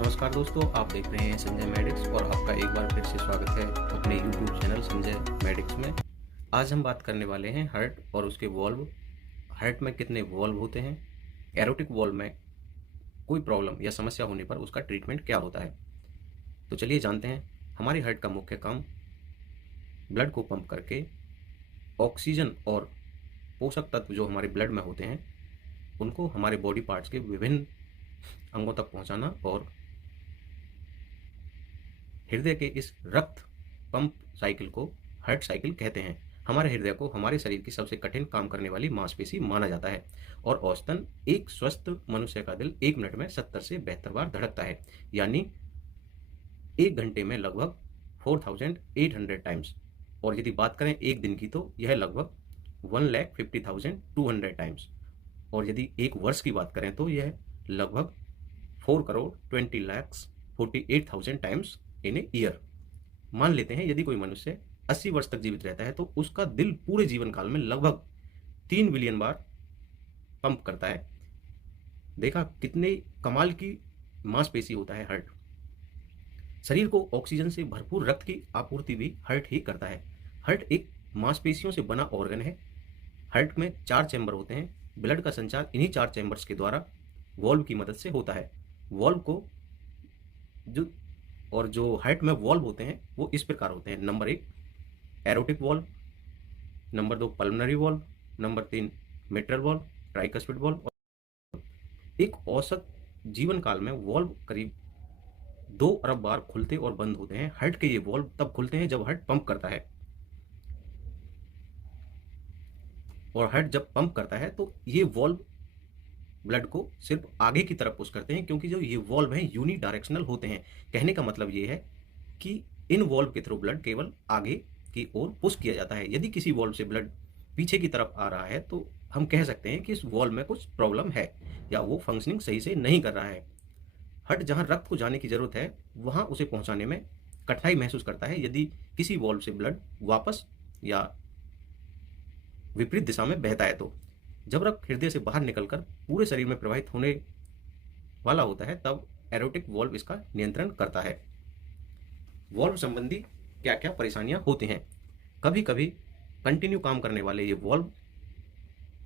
नमस्कार दोस्तों, आप देख रहे हैं संजय मेडिक्स और आपका एक बार फिर से स्वागत है अपने YouTube चैनल संजय मेडिक्स में। आज हम बात करने वाले हैं हार्ट और उसके वॉल्व। हार्ट में कितने वॉल्व होते हैं, एरोटिक वॉल्व में कोई प्रॉब्लम या समस्या होने पर उसका ट्रीटमेंट क्या होता है। तो चलिए जानते हैं। हमारी हार्ट का मुख्य काम ब्लड को पंप करके ऑक्सीजन और पोषक तत्व जो हमारे ब्लड में होते हैं उनको हमारे बॉडी पार्ट्स के विभिन्न अंगों तक पहुंचाना और हृदय के इस रक्त पंप साइकिल को हार्ट साइकिल कहते हैं। हमारे हृदय को हमारे शरीर की सबसे कठिन काम करने वाली मांसपेशी माना जाता है और औसतन एक स्वस्थ मनुष्य का दिल 1 मिनट में 70 से 72 बार धड़कता है, यानी 1 घंटे में लगभग 4800 टाइम्स। और यदि बात करें एक दिन की तो यह लगभग 1,50,200 टाइम्स। और यदि एक वर्ष की बात करें तो यह लगभग 4,20,48,000 टाइम्स इन ए ईयर। मान लेते हैं यदि कोई मनुष्य 80 वर्ष तक जीवित रहता है तो उसका दिल पूरे जीवन काल में लगभग 3 बिलियन बार पंप करता है। देखा कितने कमाल की मांसपेशी होता है हार्ट। शरीर को ऑक्सीजन से भरपूर रक्त की आपूर्ति भी हार्ट ही करता है। हार्ट एक मांसपेशियों से बना ऑर्गन है। हार्ट में 4 चैम्बर होते हैं। ब्लड का संचार इन्हीं 4 चैम्बर्स के द्वारा वॉल्व की मदद से होता है। वॉल्व को जो हार्ट में वॉल्व होते हैं वो इस प्रकार होते हैं। Number 1 aortic valve, number 2 pulmonary valve, number 3 mitral valve, tricuspid valve. एक औसत जीवन काल में वॉल्व करीब 2 अरब बार खुलते और बंद होते हैं। हार्ट के ये वॉल्व तब खुलते हैं जब हार्ट पंप करता है, और हार्ट जब पंप करता है तो ये वॉल्व ब्लड को सिर्फ आगे की तरफ पुश करते हैं, क्योंकि जो ये वॉल्व हैं यूनी डायरेक्शनल होते हैं। कहने का मतलब ये है कि इन वॉल्व के थ्रू ब्लड केवल आगे की ओर पुश किया जाता है। यदि किसी वॉल्व से ब्लड पीछे की तरफ आ रहा है तो हम कह सकते हैं कि इस वॉल्व में कुछ प्रॉब्लम है या वो फंक्शनिंग सही से नहीं कर रहा है। हार्ट जहां रक्त को जाने की जरूरत है वहां उसे पहुंचाने में कठिनाई महसूस करता है यदि किसी वॉल्व से ब्लड वापस या विपरीत दिशा में बहता है। तो जब रक्त हृदय से बाहर निकलकर पूरे शरीर में प्रवाहित होने वाला होता है तब एरोटिक वॉल्व इसका नियंत्रण करता है। वॉल्व संबंधी क्या क्या परेशानियां होती हैं। कभी कभी कंटिन्यू काम करने वाले ये वॉल्व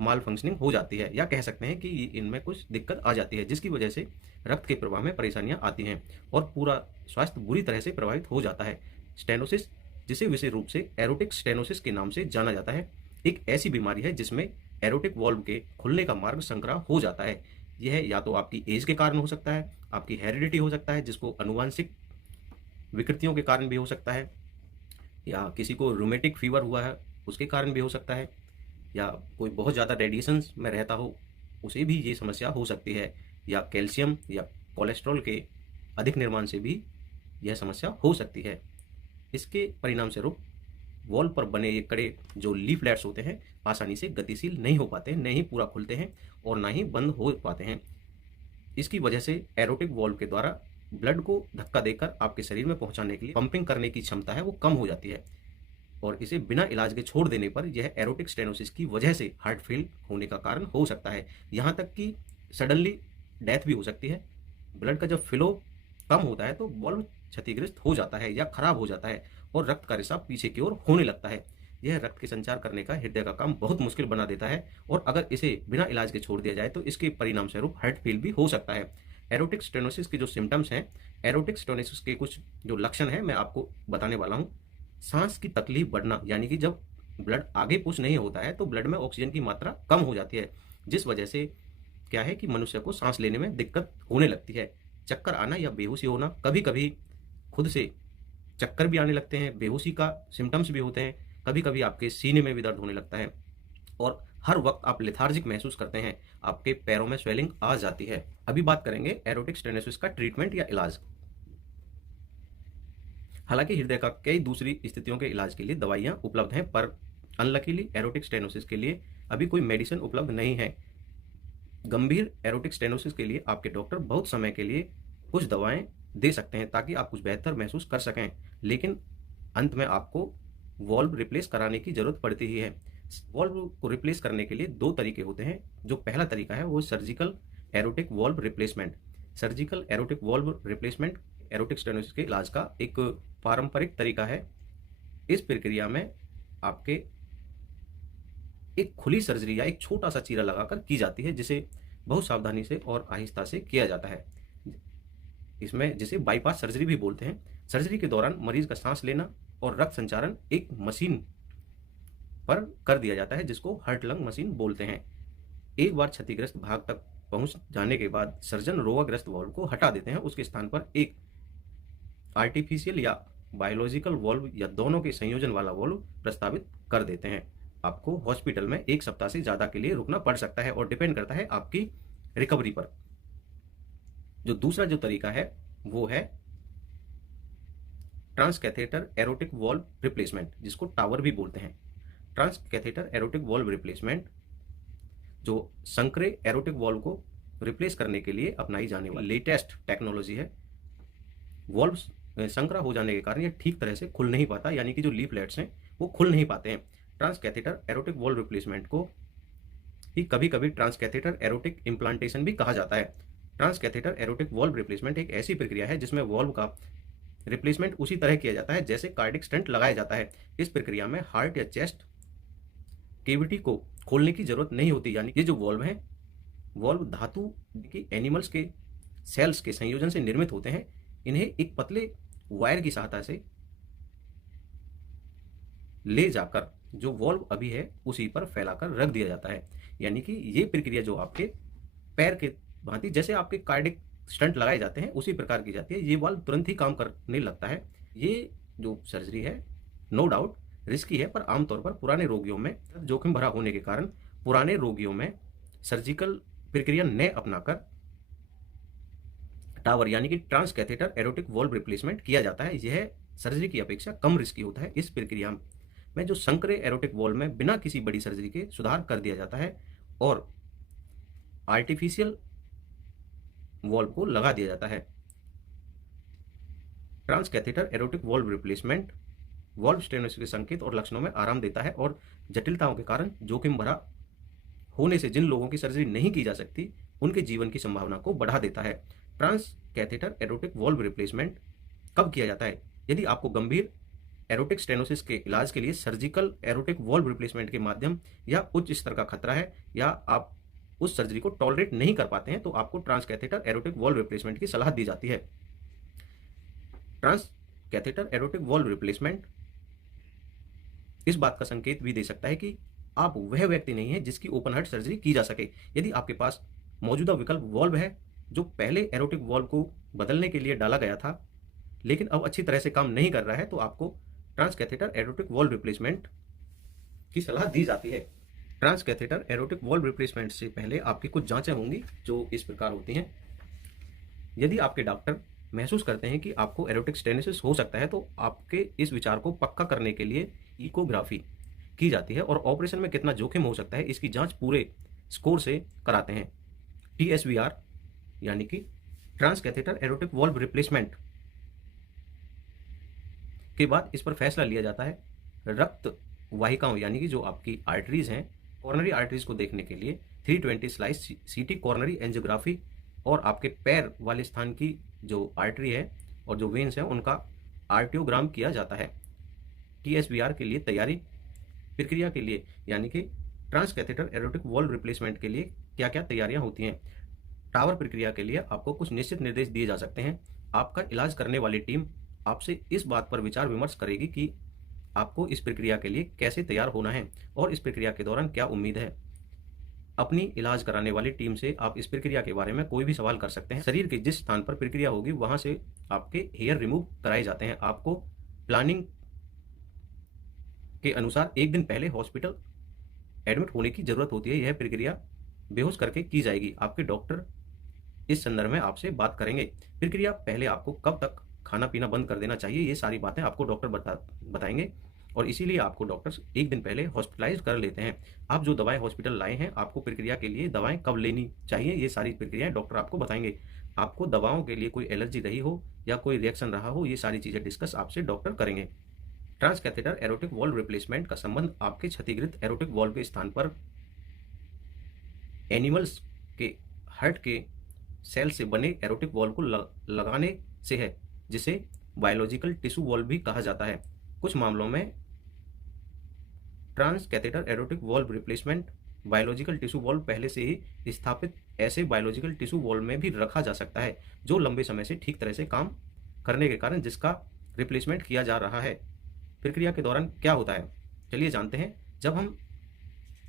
माल फंक्शनिंग हो जाती है, या कह सकते हैं कि इनमें कुछ दिक्कत आ जाती है जिसकी वजह से रक्त के प्रवाह में परेशानियां आती हैं और पूरा स्वास्थ्य बुरी तरह से प्रभावित हो जाता है। स्टेनोसिस, जिसे विशेष रूप से एरोटिक स्टेनोसिस के नाम से जाना जाता है, एक ऐसी बीमारी है जिसमें एरोटिक वॉल्व के खुलने का मार्ग संकरा हो जाता है। यह या तो आपकी एज के कारण हो सकता है, आपकी हेरिडिटी हो सकता है जिसको अनुवांशिक विकृतियों के कारण भी हो सकता है, या किसी को रूमेटिक फीवर हुआ है उसके कारण भी हो सकता है, या कोई बहुत ज़्यादा रेडिएशन में रहता हो उसे भी ये समस्या हो सकती है, या कैल्शियम या कोलेस्ट्रॉल के अधिक निर्माण से भी यह समस्या हो सकती है। इसके परिणाम स्वरूप वॉल पर बने ये कड़े जो लीफलेट्स होते हैं आसानी से गतिशील नहीं हो पाते, न ही पूरा खुलते हैं और ना ही बंद हो पाते हैं। इसकी वजह से एरोटिक वॉल्व के द्वारा ब्लड को धक्का देकर आपके शरीर में पहुंचाने के लिए पंपिंग करने की क्षमता है वो कम हो जाती है, और इसे बिना इलाज के छोड़ देने पर यह एरोटिक स्टेनोसिस की वजह से हार्ट फेल होने का कारण हो सकता है। यहाँ तक कि सडनली डेथ भी हो सकती है। ब्लड का जब फ्लो कम होता है तो वॉल्व क्षतिग्रस्त हो जाता है या खराब हो जाता है और रक्त का रिसाव पीछे की ओर होने लगता है। यह रक्त के संचार करने का हृदय का काम बहुत मुश्किल बना देता है, और अगर इसे बिना इलाज के छोड़ दिया जाए तो इसके परिणाम स्वरूप हार्ट फेल भी हो सकता है। एरोटिक स्टेनोसिस के जो सिम्टम्स हैं, एरोटिक स्टेनोसिस के कुछ जो लक्षण हैं मैं आपको बताने वाला हूँ। सांस की तकलीफ बढ़ना, यानी कि जब ब्लड आगे पुश नहीं होता है तो ब्लड में ऑक्सीजन की मात्रा कम हो जाती है, जिस वजह से क्या है कि मनुष्य को सांस लेने में दिक्कत होने लगती है। चक्कर आना या बेहोशी होना, कभी कभी खुद से चक्कर भी आने लगते हैं, बेहोशी का सिम्टम्स भी होते हैं। कभी कभी आपके सीने में भी दर्द होने लगता है और हर वक्त आप लेथार्जिक महसूस करते हैं, आपके पैरों में स्वेलिंग आ जाती है। अभी बात करेंगे एरोटिक स्टेनोसिस का ट्रीटमेंट या इलाज। हालांकि हृदय का कई दूसरी स्थितियों के इलाज के लिए दवाइयां उपलब्ध हैं, पर अनलकीली एरोटिक स्टेनोसिस के लिए अभी कोई मेडिसिन उपलब्ध नहीं है। गंभीर एरोटिक स्टेनोसिस के लिए आपके डॉक्टर बहुत समय के लिए कुछ दवाएं दे सकते हैं ताकि आप कुछ बेहतर महसूस कर सकें, लेकिन अंत में आपको वॉल्व रिप्लेस कराने की जरूरत पड़ती ही है। वॉल्व को रिप्लेस करने के लिए 2 तरीके होते हैं। जो पहला तरीका है वो surgical aortic valve replacement. Surgical aortic valve replacement aortic stenosis के इलाज का एक पारंपरिक तरीका है। इस प्रक्रिया में आपके एक खुली सर्जरी या एक छोटा सा चीरा लगाकर की जाती है, जिसे बहुत सावधानी से और आहिस्ता से किया जाता है। इसमें जिसे बाईपास सर्जरी भी बोलते हैं। सर्जरी के दौरान मरीज का सांस लेना और रक्त संचारण एक मशीन पर कर दिया जाता है, जिसको हार्ट लंग मशीन बोलते हैं। एक बार क्षतिग्रस्त भाग तक पहुंच जाने के बाद सर्जन रोगाग्रस्त वॉल्व को हटा देते हैं। उसके स्थान पर एक आर्टिफिशियल या बायोलॉजिकल वॉल्व या दोनों के संयोजन वाला वॉल्व प्रस्तावित कर देते हैं। आपको हॉस्पिटल में 1 सप्ताह से ज़्यादा के लिए रुकना पड़ सकता है और डिपेंड करता है आपकी रिकवरी पर। जो दूसरा जो तरीका है वो है ट्रांसकैथेटर एरोटिक वॉल्व रिप्लेसमेंट, जिसको टावर भी बोलते हैं। ट्रांसकैथेटर एरोटिक वॉल्व रिप्लेसमेंट जो संकरे एरोटिक वॉल्व को रिप्लेस करने के लिए अपनाई जाने वाली लेटेस्ट टेक्नोलॉजी है। वॉल्व संकरा हो जाने के कारण ये ठीक तरह से खुल नहीं पाता, यानी कि जो लीफलेट्स हैं वो खुल नहीं पाते हैं। ट्रांसकैथेटर एरोटिक वॉल्व रिप्लेसमेंट को ही कभी कभी ट्रांसकैथेटर एरोटिक इम्प्लांटेशन भी कहा जाता है। ट्रांसकैथेटर एरोटिक वॉल्व रिप्लेसमेंट एक ऐसी प्रक्रिया है जिसमें वॉल्व का रिप्लेसमेंट उसी तरह किया जाता है जैसे कार्डिक स्टेंट लगाया जाता है। इस प्रक्रिया में हार्ट या चेस्ट केविटी को खोलने की जरूरत नहीं होती, यानी ये जो वॉल्व हैं वॉल्व धातु की एनिमल्स के सेल्स के संयोजन से निर्मित होते हैं। इन्हें एक पतले वायर की सहायता से ले जाकर जो वॉल्व अभी है उसी पर फैलाकर रख दिया जाता है। यानी कि ये प्रक्रिया जो आपके पैर के भांति जैसे आपके कार्डिक स्टंट लगाए जाते हैं उसी प्रकार की जाती है। ये वाल्व तुरंत ही काम करने लगता है। ये जो सर्जरी है नो डाउट रिस्की है, पर आमतौर पर पुराने रोगियों में जोखिम भरा होने के कारण पुराने रोगियों में सर्जिकल प्रक्रिया न अपनाकर टावर यानी कि ट्रांसकैथेटर एरोटिक वॉल्व रिप्लेसमेंट किया जाता है। यह सर्जरी की अपेक्षा कम रिस्की होता है। इस प्रक्रिया में जो संकरे एरोटिक वॉल्व में बिना किसी बड़ी सर्जरी के सुधार कर दिया जाता है और आर्टिफिशियल वॉल्व को लगा दिया जाता है। Transcatheter erotic valve replacement valve stenosis के संकेत और लक्षणों में आराम देता है और जटिलताओं के कारण जोखिम भरा होने से जिन लोगों की सर्जरी नहीं की जा सकती उनके जीवन की संभावना को बढ़ा देता है। ट्रांसकैथेटर एरोटिक वॉल्व रिप्लेसमेंट कब किया जाता है? यदि आपको गंभीर एरोटिक स्टेनोसिस के इलाज के लिए सर्जिकल एरोटिक वॉल्व रिप्लेसमेंट के माध्यम या उच्च स्तर का खतरा है या आप उस सर्जरी को टॉलरेट नहीं कर पाते हैं तो आपको ट्रांसकैथेटर एरोटिक वॉल्व रिप्लेसमेंट की सलाह दी जाती है। ट्रांसकैथेटर एरोटिक वॉल्व रिप्लेसमेंट इस बात का संकेत भी दे सकता है कि आप वह व्यक्ति नहीं है जिसकी ओपन हार्ट सर्जरी की जा सके। यदि आपके पास मौजूदा विकल्प वॉल्व है जो पहले एरोटिक वॉल्व को बदलने के लिए डाला गया था लेकिन अब अच्छी तरह से काम नहीं कर रहा है तो आपको ट्रांसकैथेटर एरोटिक वॉल्व रिप्लेसमेंट की सलाह दी जाती है। ट्रांसकैथेटर एरोटिक वॉल्व रिप्लेसमेंट से पहले आपकी कुछ जांचें होंगी जो इस प्रकार होती हैं। यदि आपके डॉक्टर महसूस करते हैं कि आपको एरोटिक स्टेनोसिस हो सकता है तो आपके इस विचार को पक्का करने के लिए इकोग्राफी की जाती है और ऑपरेशन में कितना जोखिम हो सकता है इसकी जांच पूरे स्कोर से कराते हैं। TSVR यानी कि ट्रांसकैथेटर एरोटिक वॉल्व रिप्लेसमेंट के बाद इस पर फैसला लिया जाता है। रक्त वाहिकाओं यानी कि जो आपकी आर्टरीज हैं कॉर्नरी आर्टरीज को देखने के लिए 320 स्लाइस CT कॉर्नरी एंजियोग्राफी और आपके पैर वाले स्थान की जो आर्टरी है और जो वेन्स हैं उनका आर्टियोग्राम किया जाता है। TSVR के लिए तैयारी प्रक्रिया के लिए यानी कि ट्रांसकैथेटर एरोटिक वॉल्व रिप्लेसमेंट के लिए क्या क्या तैयारियां होती हैं। टावर प्रक्रिया के लिए आपको कुछ निश्चित निर्देश दिए जा सकते हैं। आपका इलाज करने वाली टीम आपसे इस बात पर विचार विमर्श करेगी कि आपको इस प्रक्रिया के लिए कैसे तैयार होना है और इस प्रक्रिया के दौरान क्या उम्मीद है। अपनी इलाज कराने वाली टीम से आप इस प्रक्रिया के बारे में कोई भी सवाल कर सकते हैं। शरीर के जिस स्थान पर प्रक्रिया होगी वहां से आपके हेयर रिमूव कराए जाते हैं। आपको प्लानिंग के अनुसार एक दिन पहले हॉस्पिटल एडमिट होने की जरूरत होती है। यह प्रक्रिया बेहोश करके की जाएगी। आपके डॉक्टर इस संदर्भ में आपसे बात करेंगे। प्रक्रिया पहले आपको कब तक खाना पीना बंद कर देना चाहिए ये सारी बातें आपको डॉक्टर बताएंगे और इसीलिए आपको डॉक्टर्स एक दिन पहले हॉस्पिटलाइज कर लेते हैं। आप जो दवाएं हॉस्पिटल लाए हैं आपको प्रक्रिया के लिए दवाएं कब लेनी चाहिए ये सारी प्रक्रियाएं डॉक्टर आपको बताएंगे। आपको दवाओं के लिए कोई एलर्जी रही हो या कोई रिएक्शन रहा हो ये सारी चीज़ें डिस्कस आपसे डॉक्टर करेंगे। ट्रांसकैथेटर एरोटिक वॉल्व रिप्लेसमेंट का संबंध आपके क्षतिग्रस्त एरोटिक वॉल्व के स्थान पर एनिमल्स के हार्ट के सेल से बने एरोटिक वॉल्व को लगाने से है, जिसे बायोलॉजिकल टिश्यू वॉल्व भी कहा जाता है। कुछ मामलों में transcatheter aortic valve replacement biological tissue valve पहले से ही स्थापित ऐसे बायोलॉजिकल टिश्यू वॉल्व में भी रखा जा सकता है जो लंबे समय से ठीक तरह से काम करने के कारण जिसका रिप्लेसमेंट किया जा रहा है। प्रक्रिया के दौरान क्या होता है, चलिए जानते हैं। जब हम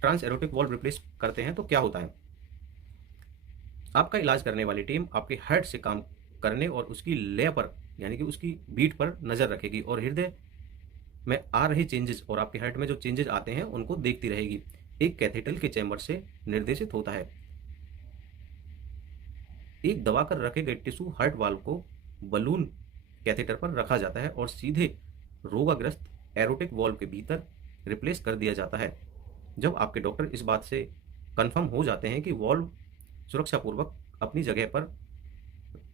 ट्रांस एरोटिक वॉल्व रिप्लेस करते हैं तो क्या होता है। आपका इलाज करने वाली टीम आपके हार्ट से काम करने और उसकी लय पर यानी कि उसकी बीट पर नजर रखेगी और हृदय में आ रहे चेंजेस और आपके हार्ट में जो चेंजेस आते हैं उनको देखती रहेगी। एक कैथेटर के चैम्बर से निर्देशित होता है। एक दबाकर रखे गए टिश्यू हार्ट वाल्व को बलून कैथेटर पर रखा जाता है और सीधे रोगाग्रस्त एरोटिक वॉल्व के भीतर रिप्लेस कर दिया जाता है। जब आपके डॉक्टर इस बात से कंफर्म हो जाते हैं कि वॉल्व सुरक्षापूर्वक अपनी जगह पर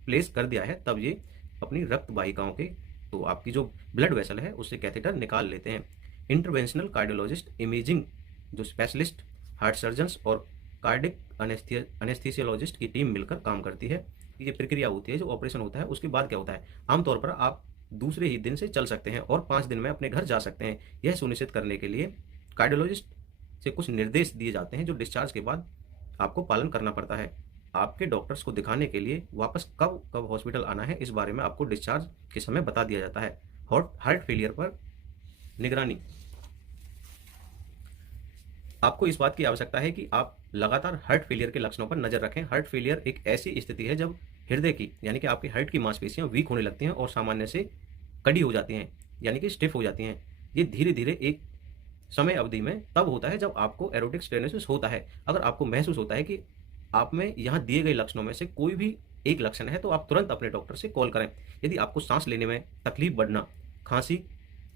प्लेस कर दिया है, तब ये अपनी रक्त वाहिकाओं के तो आपकी जो ब्लड वेसल है उससे कैथेटर निकाल लेते हैं। इंटरवेंशनल कार्डियोलॉजिस्ट, इमेजिंग जो स्पेशलिस्ट, हार्ट सर्जन्स और कार्डिक अनेस्थीसियोलॉजिस्ट की टीम मिलकर काम करती है। ये प्रक्रिया होती है, जो ऑपरेशन होता है उसके बाद क्या होता है। आमतौर पर आप दूसरे ही दिन से चल सकते हैं और 5 दिन में अपने घर जा सकते हैं। यह सुनिश्चित करने के लिए कार्डियोलॉजिस्ट से कुछ निर्देश दिए जाते हैं जो डिस्चार्ज के बाद आपको पालन करना पड़ता है। आपके डॉक्टर्स को दिखाने के लिए वापस कब कब हॉस्पिटल आना है, इस बारे में आपको डिस्चार्ज के समय बता दिया जाता है। हार्ट फेलियर पर निगरानी। आपको इस बात की आवश्यकता है कि आप लगातार हार्ट फेलियर के लक्षणों पर नजर रखें। हार्ट फेलियर एक ऐसी स्थिति है जब हृदय की यानी कि आपके हार्ट की मांसपेशियां वीक होने लगती हैं और सामान्य से कड़ी हो जाती हैं यानी कि स्टिफ हो जाती हैं। ये धीरे धीरे एक समय अवधि में तब होता है जब आपको एरोटिक स्टेनोसिस होता है। अगर आपको महसूस होता है कि आप में यहाँ दिए गए लक्षणों में से कोई भी एक लक्षण है तो आप तुरंत अपने डॉक्टर से कॉल करें। यदि आपको सांस लेने में तकलीफ बढ़ना, खांसी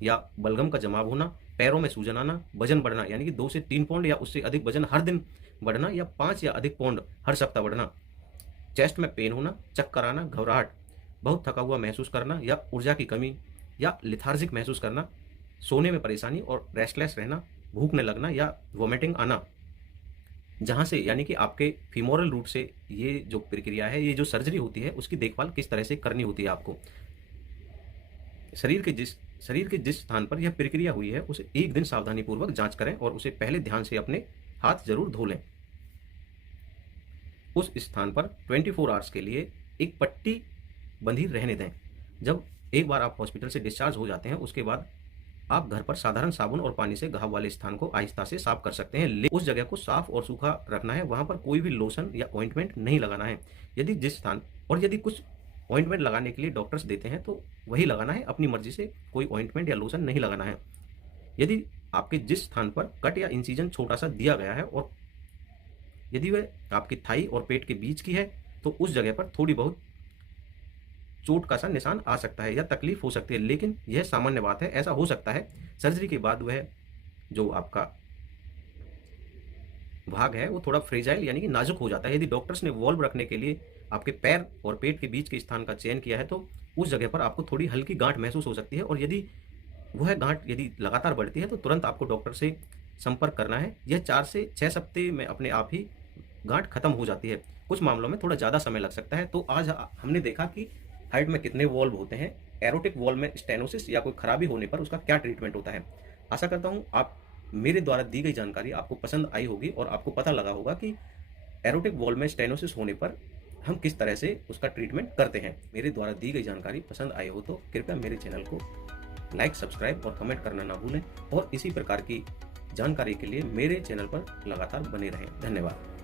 या बलगम का जमाव होना, पैरों में सूजन आना, वजन बढ़ना यानी कि 2 से 3 पाउंड या उससे अधिक वजन हर दिन बढ़ना या 5 या अधिक पाउंड हर सप्ताह बढ़ना, चेस्ट में पेन होना, चक्कर आना, घबराहट, बहुत थका हुआ महसूस करना या ऊर्जा की कमी या लिथार्जिक महसूस करना, सोने में परेशानी और रेस्टलेस रहना, भूखने लगना या वोमिटिंग आना, जहाँ से यानी कि आपके फीमोरल रूट से ये जो प्रक्रिया है, ये जो सर्जरी होती है उसकी देखभाल किस तरह से करनी होती है आपको। शरीर के जिस स्थान पर यह प्रक्रिया हुई है उसे एक दिन सावधानीपूर्वक जांच करें और उसे पहले ध्यान से अपने हाथ जरूर धो लें। उस स्थान पर 24 आवर्स के लिए एक पट्टी बंधी रहने दें। जब एक बार आप हॉस्पिटल से डिस्चार्ज हो जाते हैं उसके बाद आप घर पर साधारण साबुन और पानी से घाव वाले स्थान को आहिस्ता से साफ कर सकते हैं। उस जगह को साफ और सूखा रखना है, वहां पर कोई भी लोशन या ऑइंटमेंट नहीं लगाना है। यदि कुछ ऑइंटमेंट लगाने के लिए डॉक्टर्स देते हैं तो वही लगाना है, अपनी मर्जी से कोई ऑइंटमेंट या लोशन नहीं लगाना है। यदि आपके जिस स्थान पर कट या इंसिजन छोटा सा दिया गया है और यदि वह आपकी थाई और पेट के बीच की है तो उस जगह पर थोड़ी बहुत चोट का सा निशान आ सकता है या तकलीफ हो सकती है, लेकिन यह सामान्य बात है। ऐसा हो सकता है सर्जरी के बाद वह जो आपका भाग है वो थोड़ा फ्रेजाइल यानी कि नाजुक हो जाता है। यदि डॉक्टर्स ने वॉल्व रखने के लिए आपके पैर और पेट के बीच के स्थान का चयन किया है तो उस जगह पर आपको थोड़ी हल्की गांठ महसूस हो सकती है और यदि वह गांठ यदि लगातार बढ़ती है तो तुरंत आपको डॉक्टर से संपर्क करना है। यह 4 से 6 सप्ताह में अपने आप ही गांठ खत्म हो जाती है। कुछ मामलों में थोड़ा ज़्यादा समय लग सकता है। तो आज हमने देखा कि हार्ट में कितने वॉल्व होते हैं, एरोटिक वॉल्व में स्टेनोसिस या कोई खराबी होने पर उसका क्या ट्रीटमेंट होता है। आशा करता हूँ आप मेरे द्वारा दी गई जानकारी आपको पसंद आई होगी और आपको पता लगा होगा कि एरोटिक वॉल्व में स्टेनोसिस होने पर हम किस तरह से उसका ट्रीटमेंट करते हैं। मेरे द्वारा दी गई जानकारी पसंद आई हो तो कृपया मेरे चैनल को लाइक, सब्सक्राइब और कमेंट करना ना भूलें और इसी प्रकार की जानकारी के लिए मेरे चैनल पर लगातार बने रहें। धन्यवाद।